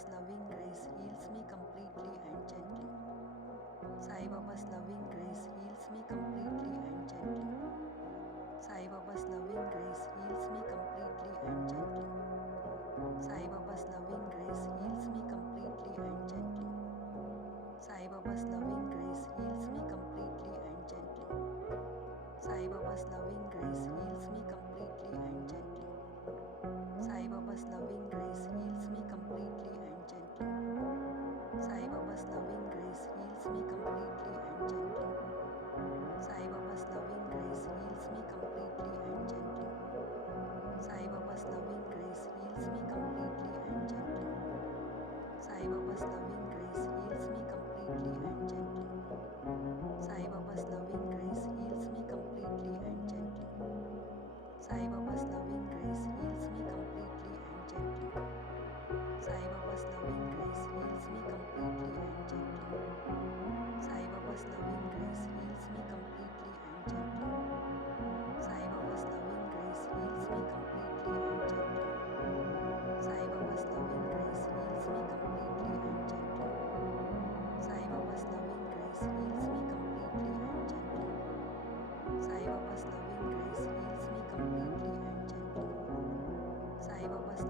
Baba's loving grace heals me completely and gently. Sai Baba's loving grace heals me completely and gently. Sai Baba's loving grace heals me completely and gently. Sai Baba's loving grace heals me completely and gently. Sai Baba's loving grace heals me completely and gently. Sai Baba's loving grace heals me completely and gently. Sai Baba's loving grace heals me completely and gently. Sai Baba's loving grace heals me completely and gently. Sai Baba's loving grace heals me completely and gently. Sai Baba's loving grace heals me completely and gently. Sai Baba's loving grace heals me completely and gently. Sai Baba's loving grace heals me completely and gently. Sai Baba's loving grace heals me completely and gently. Sai Baba's loving grace heals me completely and gently. Sai Baba's loving grace heals me completely and gently. Sai Baba's loving grace heals me completely and gently. Sai Baba's loving grace heals me completely and gently. Sai Baba's loving grace heals me completely and gently. Sai Baba's loving grace heals me completely and gently. Sai Baba's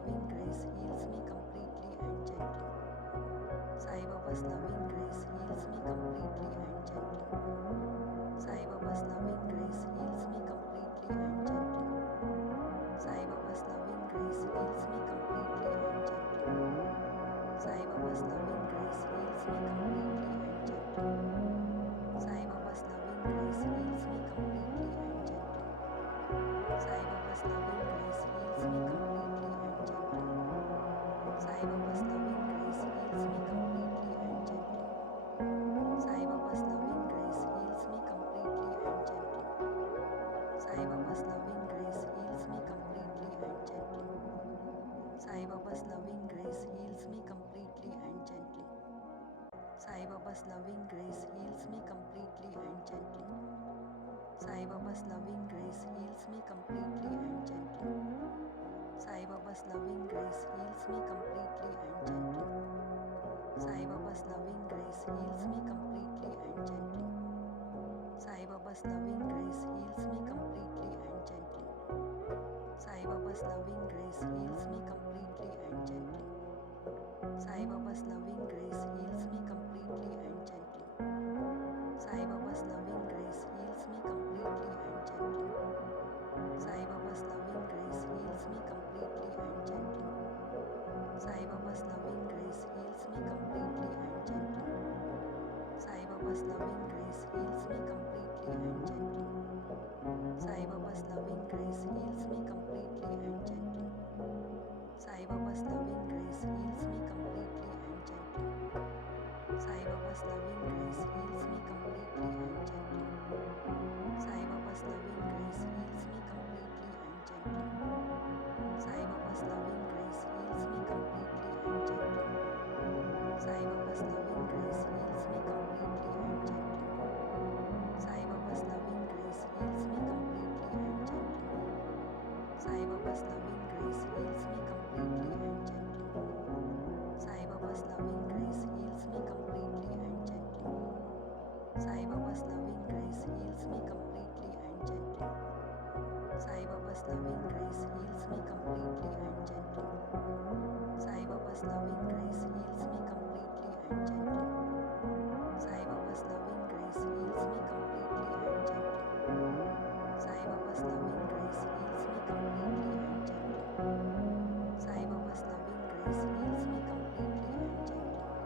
loving grace heals me completely and gently. Sai Baba's loving grace heals me completely and gently. Sai Baba's loving grace heals me completely and gently. Sai Baba's loving grace heals me completely and gently. Sai Baba's loving grace heals me completely and gently. Sai Baba's loving grace heals me completely and gently. Sai Baba's loving grace heals me completely and gently. Sai Baba's loving grace heals me completely and gently. Sai Baba's loving grace heals me completely and gently. Sai Baba's loving grace heals me completely and gently. Sai Baba's loving grace heals me completely and gently. Sai Baba's loving grace heals me completely and gently. Sai Baba's loving grace heals me completely and gently. Sai Baba's loving grace heals me completely and gently. Sai Baba's loving grace heals me completely and gently. Sai Baba's loving grace heals me completely and gently. Sai Baba's loving grace heals me completely and gently. Sai Baba's loving grace heals me completely and gently. Sai Baba's loving grace heals me completely and gently. Sai Baba's loving grace heals me completely and gently. Sai Baba's loving grace heals me completely and gently. Sai Baba's loving grace heals me completely and gently. Sai Baba's loving grace heals me completely and gently. Sai Baba's loving grace heals me completely and gently. Sai Baba's loving grace heals me completely and gently. Sai Baba's loving grace heals me completely and gently. Sai Baba's loving grace heals me completely and gently. Sai Baba's loving grace heals me completely and gently. Sai Baba's loving grace heals me completely and gently. Sai Baba's loving grace heals me completely and gently. Sai Baba's loving grace heals me completely and gently. Sai Baba's loving grace heals me completely and gently. Sai Baba's loving grace heals me completely and gently. Sai Baba's loving grace heals me completely and gently. Sai Baba's loving grace heals me completely and gently. Sai Baba's loving grace heals me completely and gently. Sai Baba's loving grace heals me completely and gently. Sai Baba's loving grace heals me completely and gently.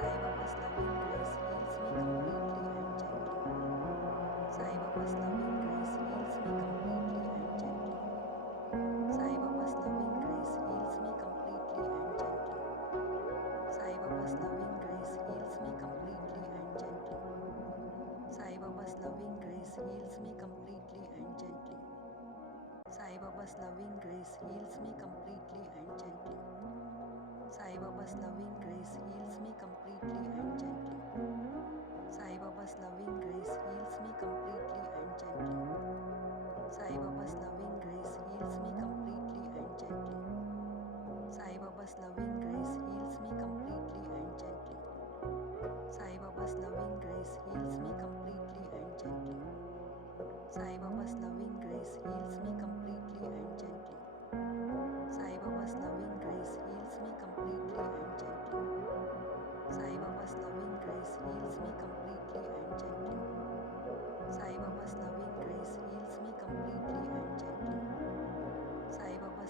Sai Baba's loving grace heals me completely and gently. Sai Baba's loving grace heals me completely and gently. Sai Baba's loving grace heals me completely and gently. Sai Baba's loving grace heals me completely and gently. Sai Baba's loving grace heals me completely and gently. Sai Baba's loving grace heals me completely and gently. Sai Baba's loving grace heals me completely and gently. Sai Baba's loving grace heals me completely and gently. Sai Baba's loving grace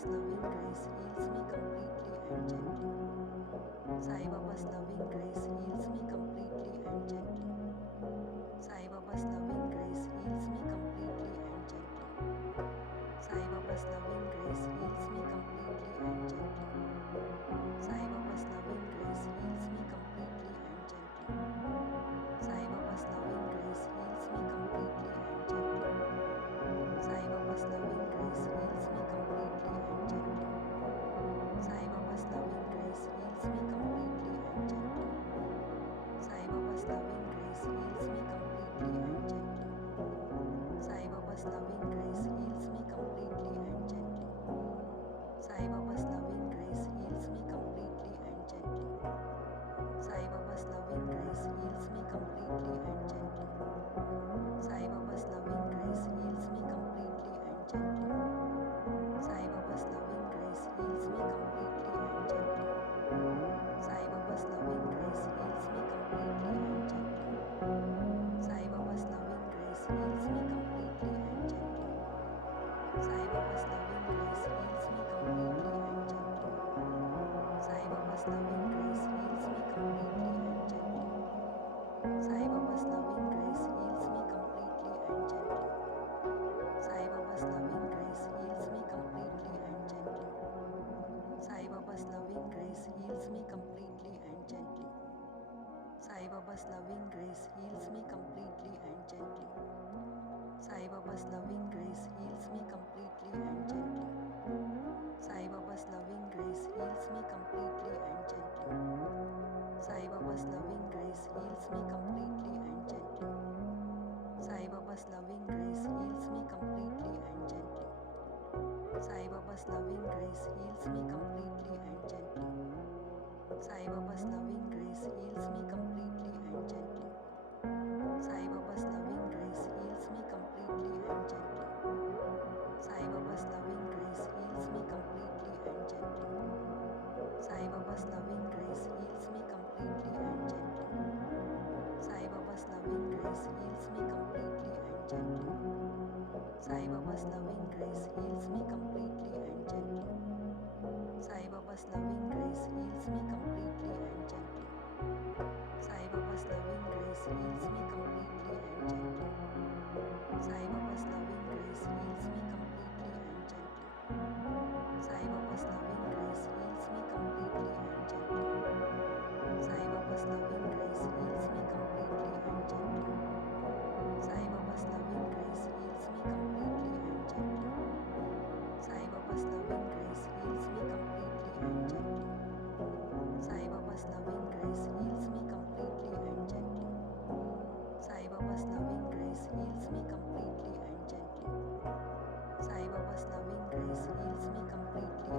Baba's loving grace heals me completely and gently. Sai Baba's loving grace heals me completely and gently. Sai Baba's loving grace heals me completely and gently. Sai Baba's loving grace heals me completely and gently. Sai Baba's loving grace heals me completely and gently. Sai Baba's loving grace heals me completely and gently. Sai Baba's loving grace heals me completely and gently. Sai Baba's loving grace heals me completely and gently. Sai Baba's loving grace heals me completely and gently. Sai Baba's loving grace heals me completely and gently. Sai Baba's loving grace heals me completely and gently. Sai Baba's loving grace heals me completely and gently. Sai Baba's loving grace heals me completely and gently. Sai Baba's loving grace heals me completely and gently. Sai Baba's loving grace heals me completely and gently. Sai Baba's loving grace heals me completely and gently. Sai Baba's loving grace heals me completely and gently. Sai Baba's loving grace heals me completely and gently. Sai Baba's loving grace heals me completely and gently. Sai Baba's loving grace heals me completely and gently. Sai Baba's loving grace heals me completely and gently. Sai Baba's loving grace heals me completely and gently. Sai Baba's loving grace heals me completely and gently. Sai Baba's loving grace heals me completely and gently. Sai Baba's loving grace heals me completely and gently. Sai Baba's loving grace heals me completely and gently. Sai Baba's loving grace heals me completely and gently. Sai Baba's loving grace heals me completely and gently. Sai Baba's loving grace heals me completely and gently. Sai Baba's loving grace heals me completely and gently. Sai Baba's loving grace heals me completely and gently. Sai Baba's loving grace heals me completely and gently. Sai Baba's loving grace heals me completely and gently. Sai Baba's loving grace heals me completely and gently. Sai Baba's loving grace heals me completely and gently. Sai Baba's loving grace heals me completely and gently. Sai Baba's loving grace heals me completely and gently. Sai Baba's loving grace heals me completely and gently. Sai Baba's loving grace heals me completely and gently. Sai Baba's loving grace heals me completely and gently. Sai Baba's loving grace heals me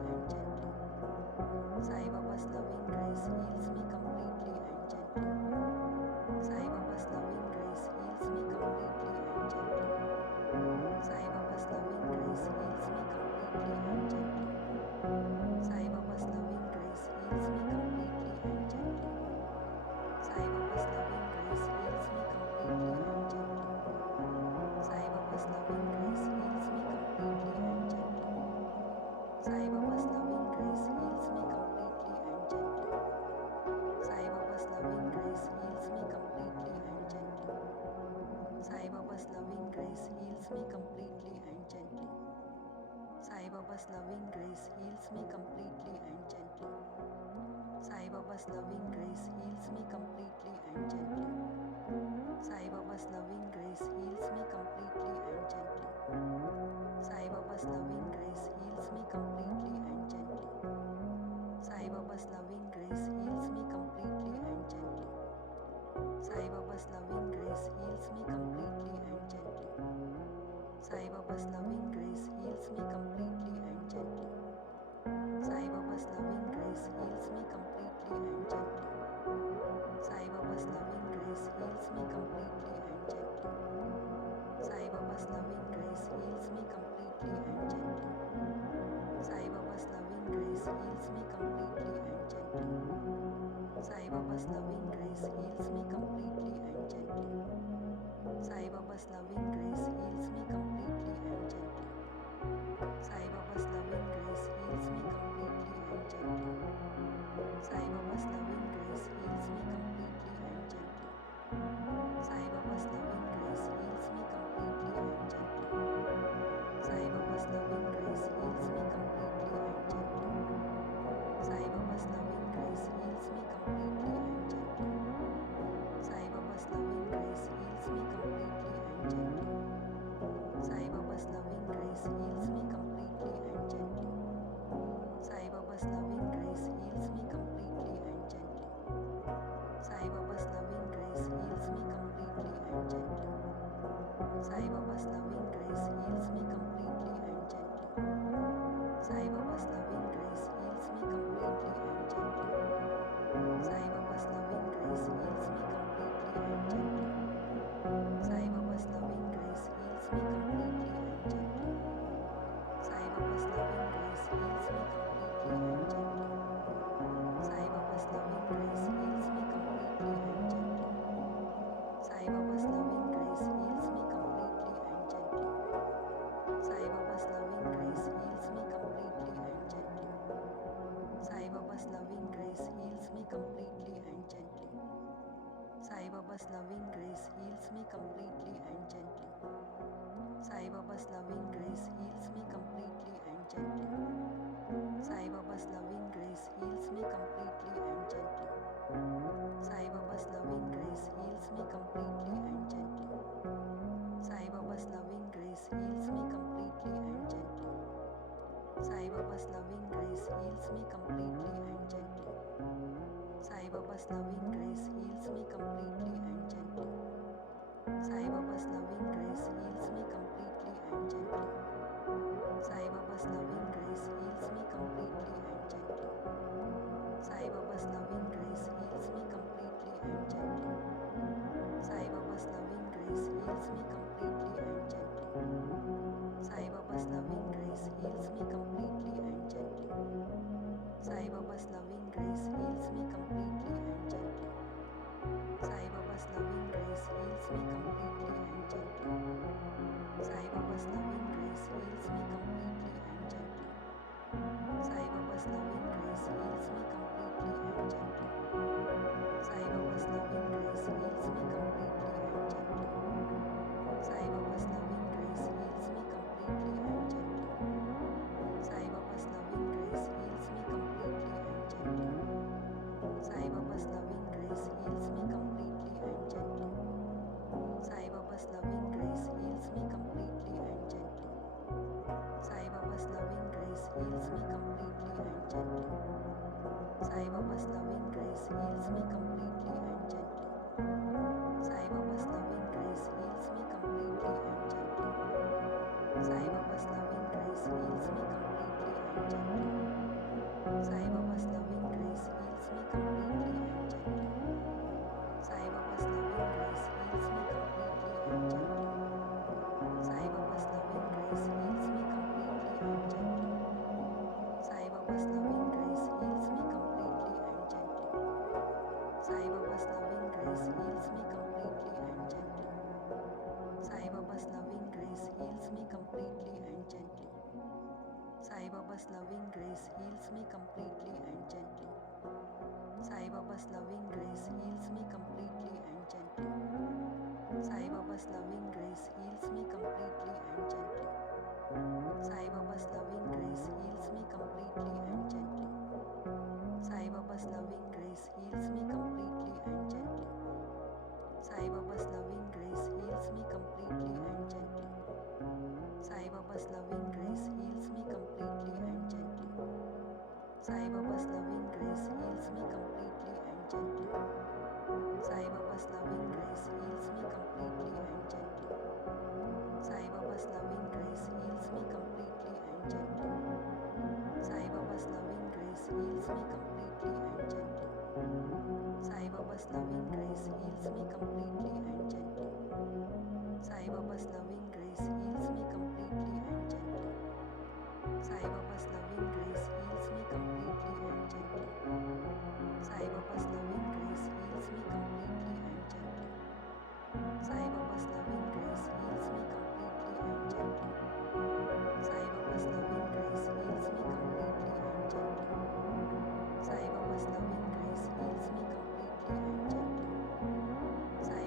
completely and gently. Sai Baba's loving grace heals me completely and gently. Sai Baba's loving grace heals me completely and gently. Sai Baba's loving grace heals me completely and gently. Sai Baba's loving grace heals me completely and gently. Sai Baba's loving grace heals me completely and gently. Sai Baba's loving grace heals me completely and gently. Sai Baba's loving grace heals me completely and gently. Sai Baba's loving grace heals me completely and gently. Sai Baba's loving grace heals me completely and gently. Sai Baba's loving grace heals me completely and gently. Sai Baba's loving grace heals me completely and gently. Sai Baba's loving grace heals me completely and gently. Sai Baba's loving grace heals me completely and gently. Sai Baba's loving grace heals me completely and gently. Sai Baba's loving grace heals me completely and gently. Sai Baba's loving grace heals me completely and gently. Sai Baba's loving grace heals me completely and gently. Sai Baba's loving grace heals me completely and gently. Sai Baba's loving grace heals me completely and gently. Sai Baba's loving grace heals me completely and gently. Sai Baba's loving grace heals me completely and gently. Sai Baba's loving grace heals me completely and gently. Sai Baba's loving grace heals me completely and gently. Sai Baba's loving grace heals me completely and gently. Sai Baba's loving grace heals me completely and gently. Sai Baba's loving grace heals me completely and gently. Sai Baba's loving grace heals me completely and gently. Sai Baba's loving grace heals me completely and gently. Sai Baba's loving grace heals me completely and gently. Sai Baba's loving grace heals me completely and gently. Sai Baba's loving grace heals me completely and gently. Sai Baba's loving grace heals me completely and gently. Sai Baba's loving grace heals me completely and gently. Sai Baba's loving grace heals me completely and gently. Sai Baba's loving grace heals me completely and gently. Sai Baba's loving grace heals me completely and gently. Sai Baba's loving grace heals me completely and gently. Sai Baba's loving grace heals me completely and gently. Sai Baba's loving grace heals me completely and gently. Sai Baba's loving grace heals me completely and gently. Sai Baba's loving grace heals me completely and gently. Sai Baba's loving grace heals me completely and gently. Sai Baba's loving grace heals me completely and gently. Sai Baba's loving grace heals me completely and gently. Sai Baba's loving grace heals me completely and gently. Sai Baba's loving grace heals me completely and gently. Sai Baba's loving grace heals me completely and gently. Sai Baba's loving grace heals me completely and gently. Sai Baba's loving grace heals me completely and gently. Sai Baba's loving grace heals me completely and gently. Sai Baba's loving grace heals me completely and gently. Sai Baba's loving grace heals me completely and gently. Sai Baba's loving grace heals me completely and gently. Sai Baba's loving grace heals me completely and gently. Sai Baba's loving grace heals me completely and gently. Sai Baba's loving grace heals me completely and gently. Sai Baba's loving grace heals me completely and gently. Sai Baba's loving grace heals me completely and gently. Sai Baba's loving grace heals me completely and gently. Sai Baba's loving grace heals me completely and gently. Sai Baba's loving grace heals me completely and gently. Sai Baba's loving grace heals me completely and gently. Sai Baba's loving grace heals me completely and gently. Sai Baba's loving grace heals me completely and gently. Sai Baba's loving grace heals me completely and gently. Sai Baba's loving grace heals me completely and gently. Sai Baba's loving grace heals me completely and gently. Sai Baba's loving grace heals me completely and gently. Sai Baba's loving grace heals me completely and gently. Sai Baba's loving grace heals me completely and gently. Sai Baba's loving grace heals me completely and gently. Sai Baba's loving grace heals me completely and gently. Sai Baba's loving grace heals me completely and gently. Sai Baba's loving grace heals me completely and gently. Sai Baba's loving grace heals me completely and gently. Sai Baba's loving grace heals me completely and gently. Sai Baba's loving grace heals me completely and gently. Sai Baba's loving grace heals me completely and gently. Sai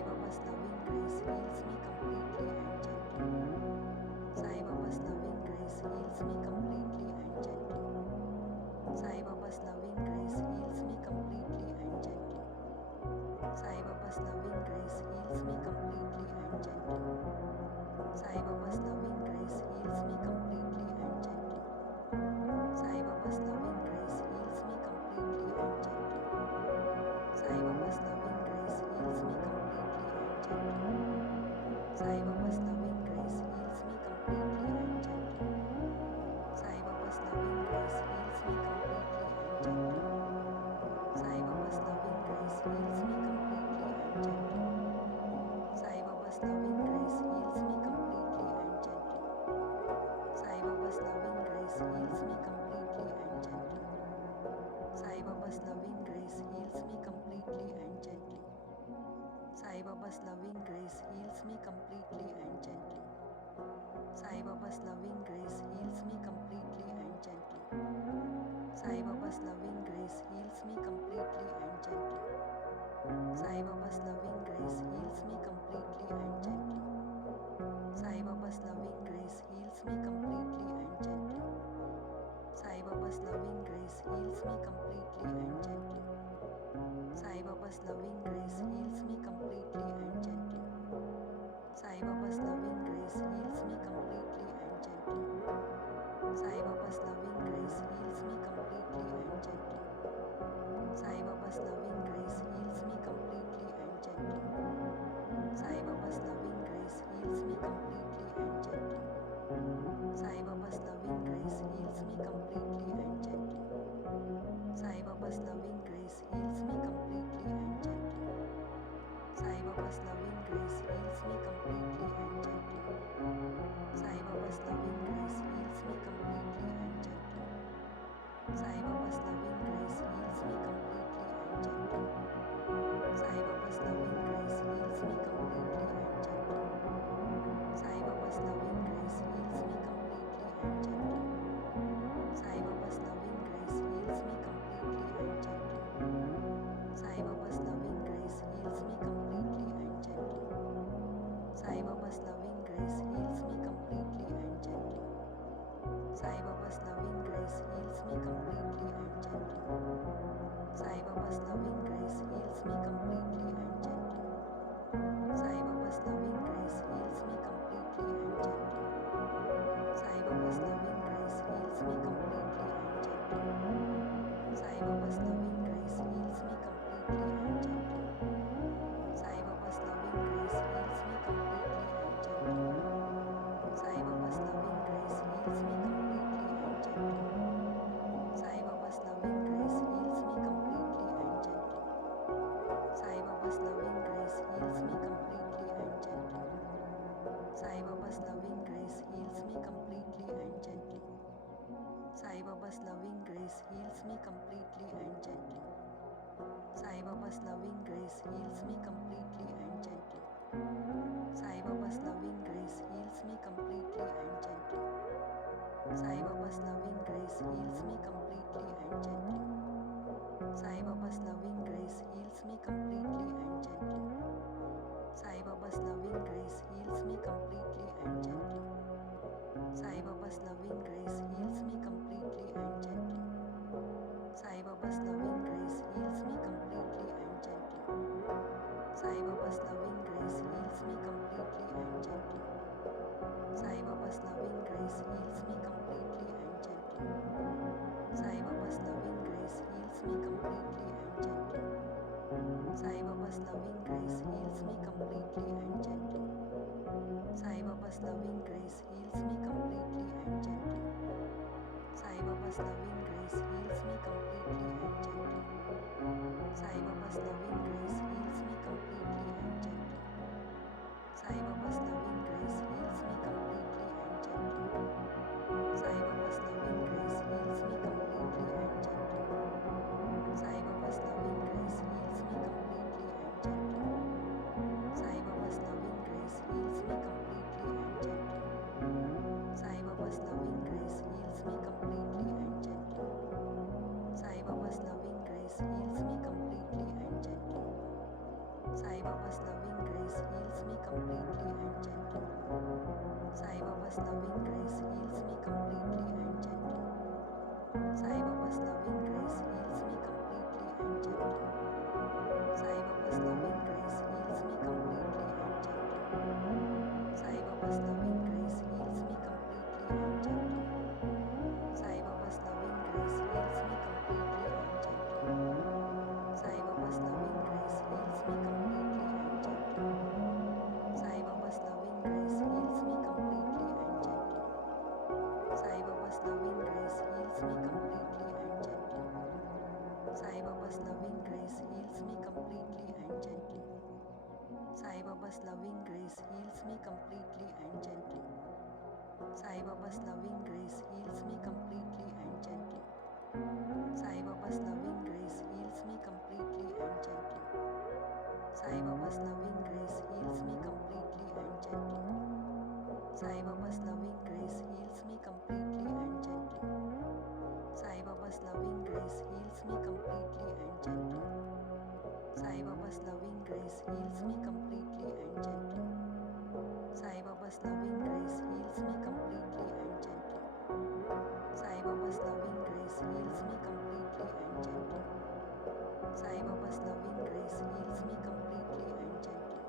grace heals me completely and gently. Sai Baba's loving grace heals me completely and gently. Sai Baba's loving grace heals me completely and gently. Sai Baba's loving grace heals me completely and gently. Sai Baba's loving grace heals me completely and gently. Sai Baba's loving grace heals me completely and gently. Sai Baba's loving grace heals me completely and gently. Sai Baba's loving grace heals me completely and gently. Sai Baba's loving grace heals me completely and gently. Sai Baba's loving grace heals me completely and gently. Sai Baba's loving grace heals me completely and gently. Sai Baba's loving grace heals me completely and gently. Sai Baba's loving grace heals me completely and gently. Sai Baba's loving grace heals me completely and gently. Sai Baba's loving grace heals me completely and gently. Sai Baba's loving grace heals me completely and gently. Sai Baba's loving grace heals me completely and gently. Sai Baba's loving grace heals me completely and gently. Sai Baba's loving grace heals me completely and gently. Sai Baba's loving grace heals me completely and gently. Sai Baba's loving grace heals me completely and gently. Sai Baba's loving grace heals me completely and gently. Sai Baba's loving grace heals me completely and gently. Sai Baba's loving grace heals me completely and gently. Sai Baba's loving grace heals me completely and gently. Sai Baba's loving grace heals me completely and gently. Sai Baba's loving grace heals me completely and gently. Sai Baba's loving grace heals me completely and gently. Sai Baba's loving grace heals me completely and gently. Sai Baba's loving grace heals me completely and gently. Sai Baba's loving grace heals me completely and gently. Sai Baba's loving grace heals me completely and gently. Sai Baba's loving grace heals me completely and gently. Sai Baba's loving grace heals me completely and gently. Sai Baba's loving grace heals me completely and gently. Sai Baba's loving grace heals me completely and gently. Sai Baba's loving grace heals me completely and gently. Sai Baba's loving grace heals me completely and gently. Sai Baba's loving grace heals me completely and gently. Sai Baba's loving grace heals me completely and gently. Sai Baba's loving grace heals me completely and gently. Sai Baba's loving grace heals me completely and gently. Sai Baba's loving grace heals me completely and gently. Sai Baba's loving grace heals me completely and gently. Sai Baba's loving grace heals me completely and gently. Sai Baba's loving grace heals me completely and gently. Sai Baba's loving grace heals me completely and gently. Sai Baba's loving grace heals me completely and gently. Sai Baba's loving grace heals me completely and gently. Sai Baba's loving grace heals me completely and gently. Sai Baba's loving grace heals me completely and gently. Sai Baba's loving grace heals me completely and gently. Sai Baba's loving grace heals me completely and gently. Sai Baba's loving grace heals me completely and gently. Sai Baba's loving grace heals me completely and gently. Sai Baba's loving grace heals me completely and gently. Sai Baba's loving grace heals me completely and gently. Sai Baba's loving grace heals me completely and gently. Sai Baba's loving grace heals me completely and gently. Sai Baba's loving grace heals me completely and gently. Sai Baba's loving grace heals me completely and gently. Sai Baba's loving grace heals me completely and gently. Sai Baba's loving grace heals me completely and gently. Sai Baba's loving grace heals me completely and gently. Sai Baba's loving grace heals me completely and gently. heals me completely and gently. Sai Baba's loving grace heals me completely and gently. Sai Baba's loving grace heals me completely and gently. Sai Baba's loving grace heals me completely and gently. Sai Baba's loving grace heals me completely and gently. Sai Baba's loving grace heals me completely and gently. Sai Baba's loving grace heals me completely and gently. Sai Baba's loving grace heals me completely and gently. Sai Baba's loving grace heals me completely and gently. Sai Baba's loving grace heals me completely and gently. Sai Baba's loving grace heals me completely and gently. Sai Baba's loving grace heals me completely and gently.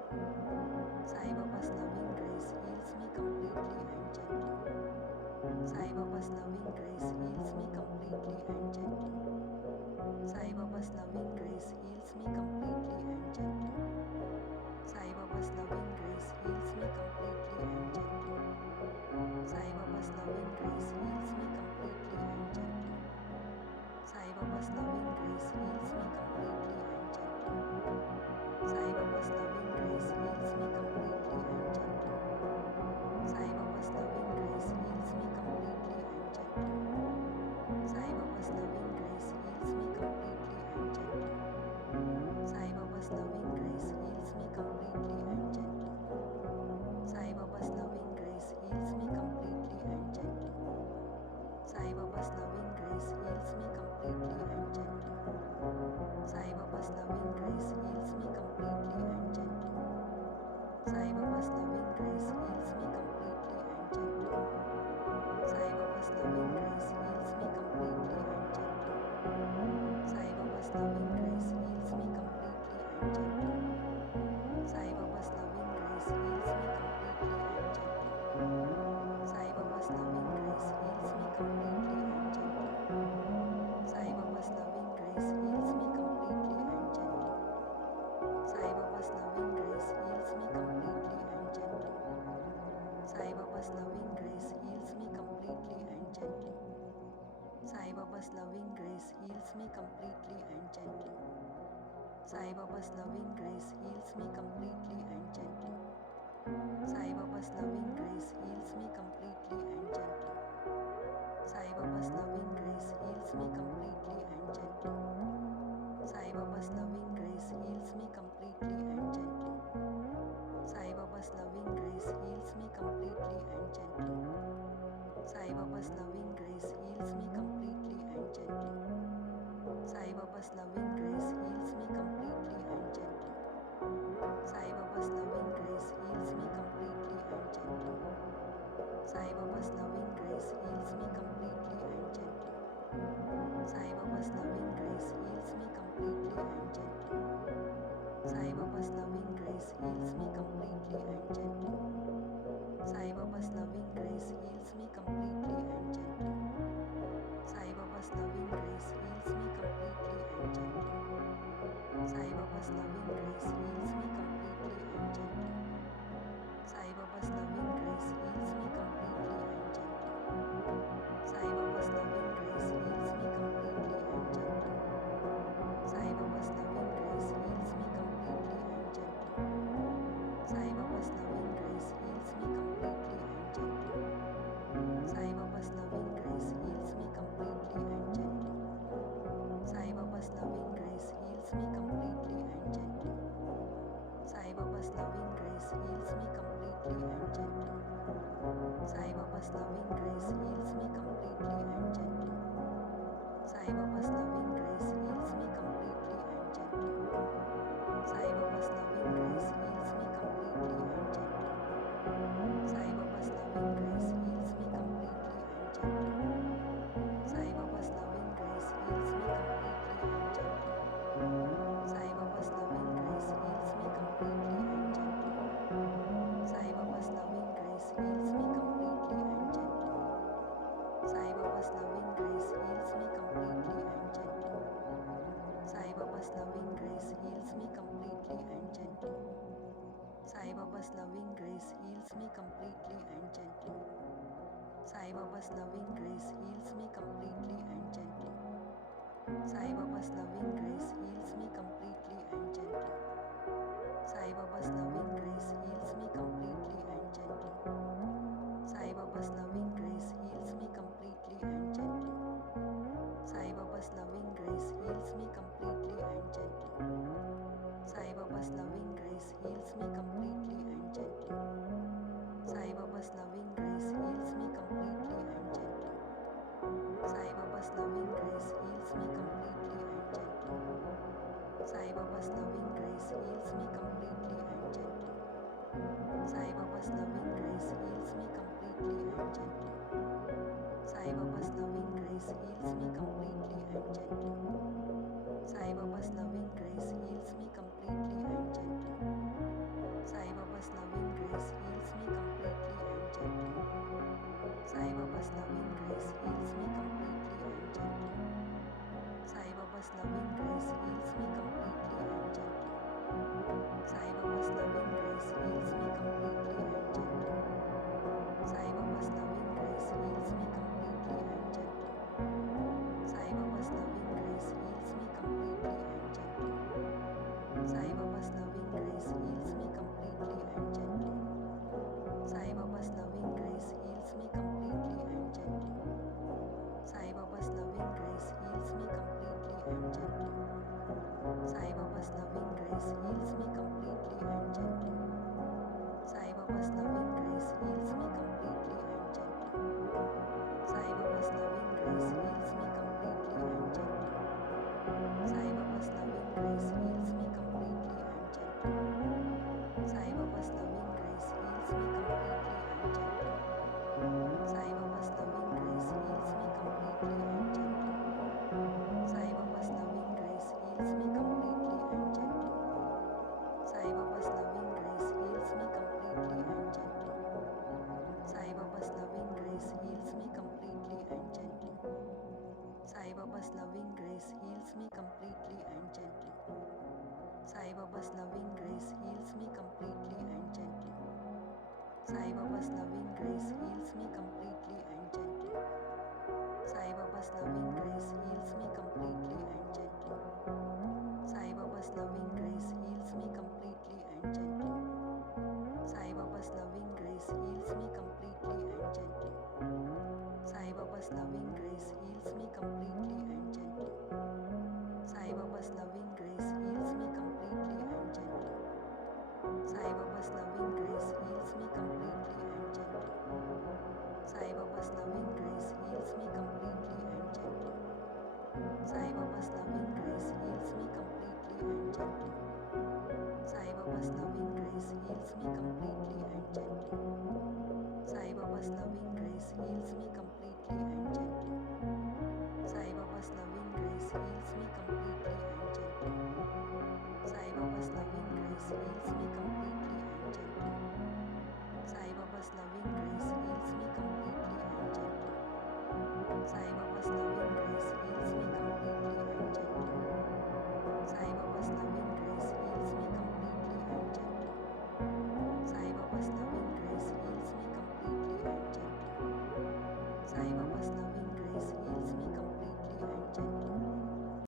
Sai Baba's loving grace heals me completely and gently. Sai Baba's loving grace heals me completely and gently. Sai Baba's loving grace heals me completely and gently. Sai Baba's loving grace heals me completely and gently. Sai Baba's loving grace heals me completely and gently. Sai Baba's loving grace heals me completely and gently. Sai Baba's loving grace heals me completely and gently. Sai Baba's loving grace heals me completely and gently. Sai Baba's loving grace heals me completely and gently. Sai Baba's loving grace heals me completely and gently. Sai Baba's loving grace heals me completely and gently. Sai Baba's loving grace heals me completely and gently. Sai Baba's loving grace heals me completely and gently. Sai Baba's loving grace heals me completely and gently. Sai Baba's loving grace heals me completely and gently. Sai Baba's loving grace heals me completely and gently. Sai Baba's loving grace heals me completely and gently. Sai Baba's loving grace heals me completely and gently. Sai Baba's loving grace heals me completely and gently. Sai Baba's loving grace heals me completely and gently. Sai Baba's loving grace heals me completely and gently. Sai Baba's loving grace heals me completely and gently. Sai Baba's loving grace heals me completely and gently. Sai Baba's loving grace heals me completely and gently. Sai Baba's loving grace heals me completely and gently. Sai Baba's loving grace heals me completely and gently. Sai Baba's loving grace heals me completely and gently. Sai Baba's loving grace heals me completely and gently. Sai Baba's loving grace heals me completely and gently. Sai Baba's loving grace heals me completely and gently. Sai Baba's loving grace heals me completely and gently. Sai Baba's loving grace heals me completely and gently. Sai Baba's loving grace heals me completely and gently. Sai Baba's loving grace heals me completely and gently. Sai Baba's loving grace heals me completely and gently. Sai Baba's loving grace heals me completely and gently. Sai Baba's loving grace heals me completely and gently. Sai Baba's loving grace heals me completely and gently. Sai Baba's loving grace heals me completely and gently. Sai Baba's loving grace heals me completely and gently. Sai Baba's loving grace heals me completely and gently. Sai Baba's loving grace heals me completely and gently. Sai Baba's loving grace heals me completely and gently. Sai Baba's loving grace heals me completely and gently. Sai Baba's loving grace heals me completely and gently. Sai Baba's loving grace heals me completely and gently. Sai Baba's loving grace heals me completely and gently. Sai Baba's loving grace heals me completely and gently. Sai Baba's loving grace heals me completely and gently. Sai Baba's loving grace heals me completely and gently. Sai Baba's loving grace heals me completely and gently. Sai Baba's loving grace heals me completely and gently. Sai Baba's loving grace heals me completely and gently. Sai Baba's loving grace heals me completely and gently. Sai Baba's loving grace heals me completely and gently. Sai Baba's loving grace heals me completely and gently. Sai Baba's loving grace heals me completely and gently. Sai Baba's loving grace heals me completely and gently. Sai Baba's loving grace heals me completely and gently. Sai Baba's loving grace heals me completely and gently. Sai Baba's loving grace heals me completely and gently. Sai Baba's loving grace heals me completely and gently. Sai Baba's loving grace heals me completely and gently. Sai Baba's loving grace heals me completely and gently. Sai Baba's loving grace heals me completely and gently. Sai Baba's loving grace heals me completely and gently. Sai Baba's loving grace heals me completely and gently. Sai Baba's loving grace heals me completely and gently. Sai Baba's loving grace heals me completely and gently. Sai Baba's loving grace heals me completely and gently. Sai Baba's loving grace heals me completely and gently. Sai Baba's loving grace heals me completely and gently. Sai Baba's loving grace heals me completely and gently. Sai Baba's loving grace heals me completely and gently. Sai Baba's loving grace heals me completely and gently. Sai Baba's loving grace heals me completely and gently. Sai Baba's loving grace heals me completely and gently. Sai Baba's loving grace heals me completely and gently. Sai Baba's loving grace heals me completely and gently. Sai Baba's loving grace heals me completely and gently. Sai Baba's loving grace heals me completely and gently. Sai Baba's loving grace heals me completely and gently. Sai Baba's loving grace heals me completely and gently. Sai Baba's loving grace heals me completely and gently. Sai Baba's loving grace heals me completely and gently. Sai Baba's loving grace heals me completely and gently. Sai Baba's loving grace heals me completely and gently. Sai Baba's loving grace heals me completely and gently. Sai Baba's loving grace heals me completely and gently. Sai Baba's loving grace heals me completely